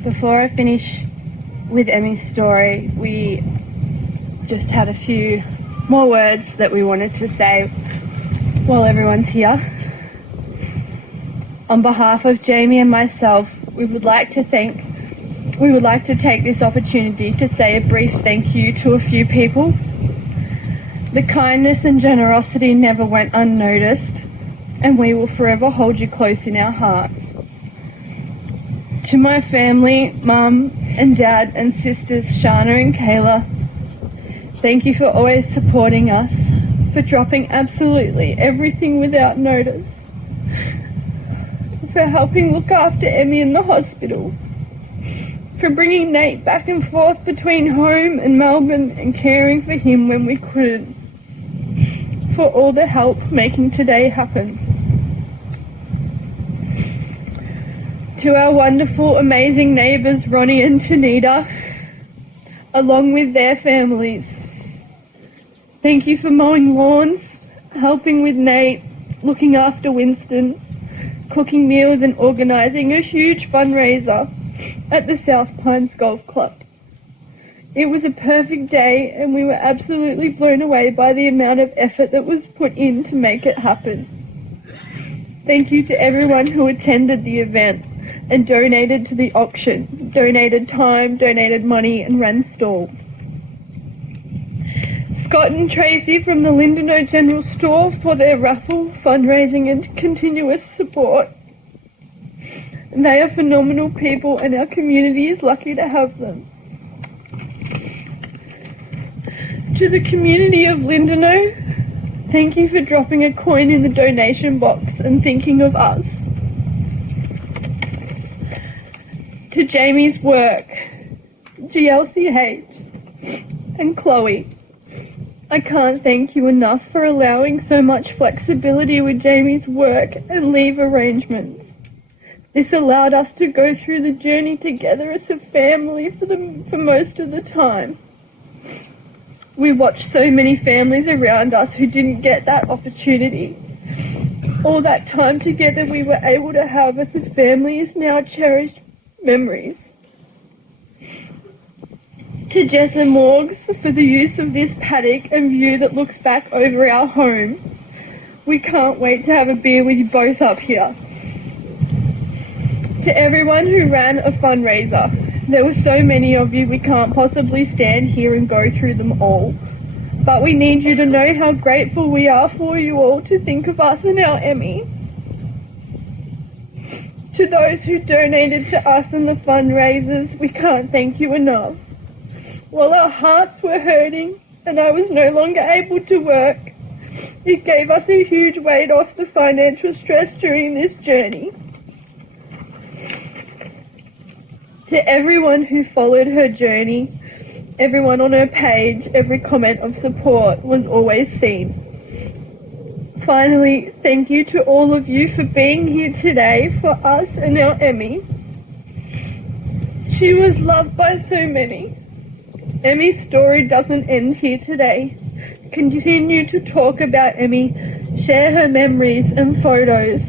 Before I finish with Emmie's story, we just had a few more words that we wanted to say while everyone's here. On behalf of Jamie and myself, we would like to take this opportunity to say a brief thank you to a few people. The kindness and generosity never went unnoticed, and we will forever hold you close in our hearts. To my family, Mum and Dad and sisters Shana and Kayla, thank you for always supporting us for dropping absolutely everything without notice, for helping look after Emmie in the hospital, for bringing Nate back and forth between home and Melbourne and caring for him when we couldn't, for all the help making today happen. To our wonderful, amazing neighbours Ronnie and Tanita, along with their families, thank you for mowing lawns, helping with Nate, looking after Winston, cooking meals and organising a huge fundraiser at the South Pines Golf Club. It was a perfect day and we were absolutely blown away by the amount of effort that was put in to make it happen. Thank you to everyone who attended the event and donated to the auction, donated time, donated money and ran stalls. Scott and Tracy from the Lindenow General Store for their raffle, fundraising and continuous support. They are phenomenal people and our community is lucky to have them. To the community of Lindenow, thank you for dropping a coin in the donation box and thinking of us. To Jamie's work, GLCH and Chloe, I can't thank you enough for allowing so much flexibility with Jamie's work and leave arrangements. This allowed us to go through the journey together as a family for most of the time. We watched so many families around us who didn't get that opportunity. All that time together we were able to have as a family is now cherished memories. To Jess and Morgs for the use of this paddock and view that looks back over our home. We can't wait to have a beer with you both up here. To everyone who ran a fundraiser, there were so many of you we can't possibly stand here and go through them all. But we need you to know how grateful we are for you all to think of us and our Emmie. To those who donated to us in the fundraisers, we can't thank you enough. While our hearts were hurting and I was no longer able to work, it gave us a huge weight off the financial stress during this journey. To everyone who followed her journey, everyone on her page, every comment of support was always seen. Finally, thank you to all of you for being here today for us and our Emmie. She was loved by so many. Emmie's story doesn't end here today. Continue to talk about Emmie, share her memories and photos.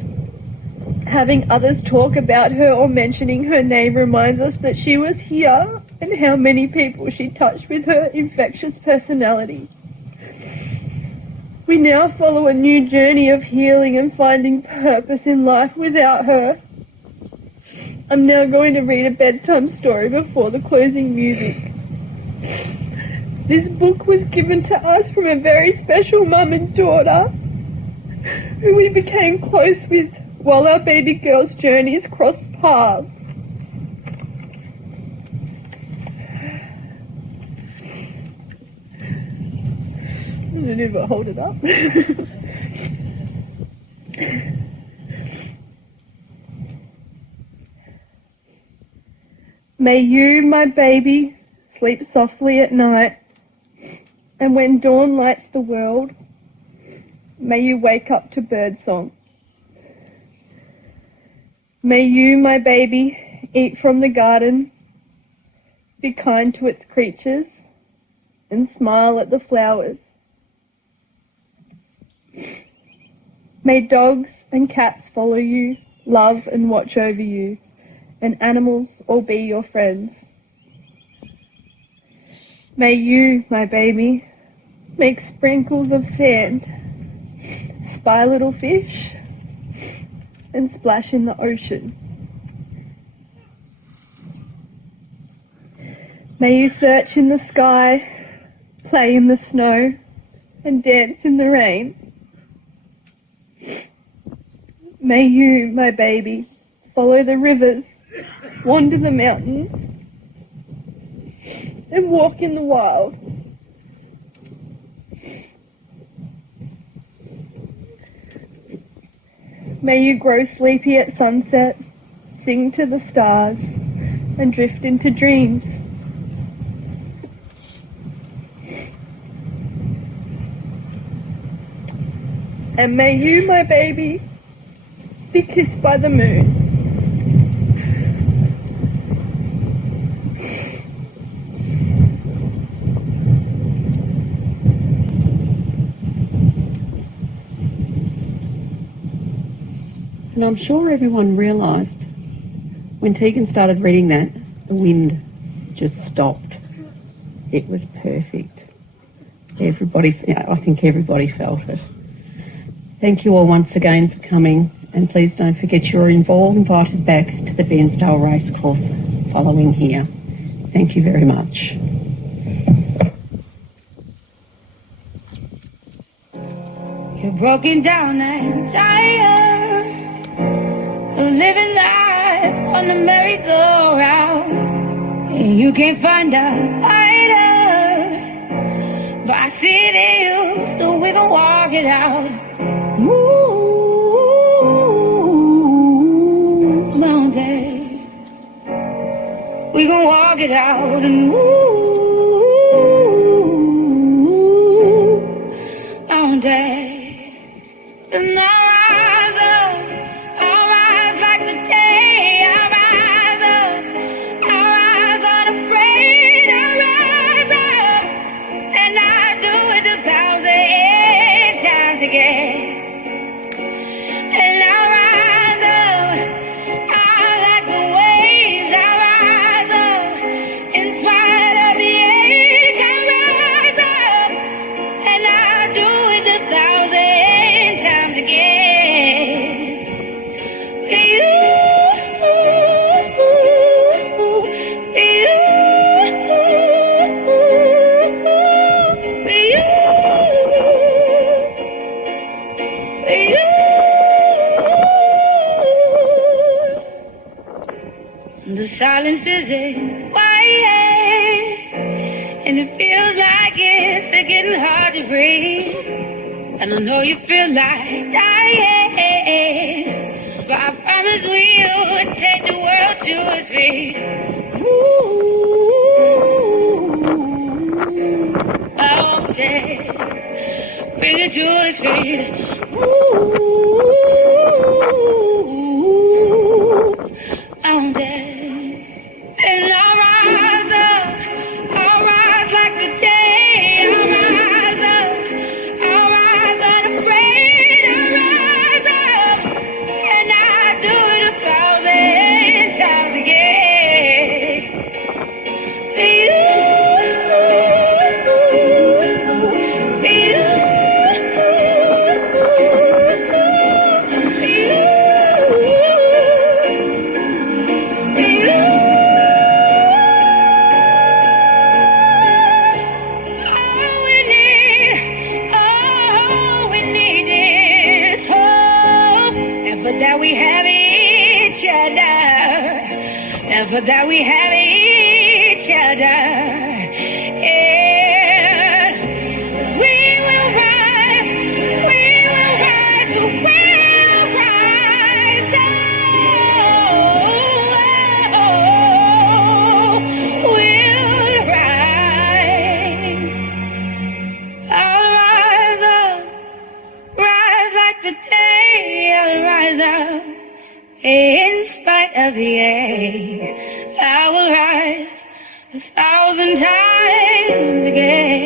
Having others talk about her or mentioning her name reminds us that she was here and how many people she touched with her infectious personality. We now follow a new journey of healing and finding purpose in life without her. I'm now going to read a bedtime story before the closing music. This book was given to us from a very special mum and daughter who we became close with while our baby girl's journeys crossed paths. I don't even hold it up. May you, my baby, sleep softly at night, and when dawn lights the world, may you wake up to birdsong. May you, my baby, eat from the garden, be kind to its creatures, and smile at the flowers. May dogs and cats follow you, love and watch over you, and animals all be your friends. May you, my baby, make sprinkles of sand, spy little fish, and splash in the ocean. May you search in the sky, play in the snow, and dance in the rain. May you, my baby, follow the rivers, wander the mountains, and walk in the wild. May you grow sleepy at sunset, sing to the stars, and drift into dreams. And may you, my baby, be kissed by the moon. And I'm sure everyone realised when Tegan started reading that, the wind just stopped. It was perfect. I think everybody felt it. Thank you all once again for coming, and please don't forget you're invited back to the Bairnsdale Racecourse following here. Thank you very much. You're broken down and tired of living life on the merry-go-round, and you can't find a fighter, but I see it in you, so we gon' walk it out. Move mountains, we gon' walk it out and move mountains. And I'll rise like the day. I'll rise unafraid. I'll rise up, and I'll do it 1,000 times again. And I'll rise up, I like the waves. I'll rise up, in spite of the ache. I'll rise up, and I'll do it 1,000 times again. The silence is quiet, and it feels like it's getting hard to breathe. And I know you feel like dying, but I promise we'll take the world to its feet. Ooh, mountains, bring it to its feet. Ooh, mountains. And I'll rise up, I'll rise like the day. I'll rise up, I'll rise unafraid. I'll rise up, and I'll do it 1,000 times again. That we have each other, and for that we have each other, and we will rise, we'll rise we'll rise. I'll rise up, rise like the day. I'll rise up, in spite of the ache. I will rise 1,000 times again.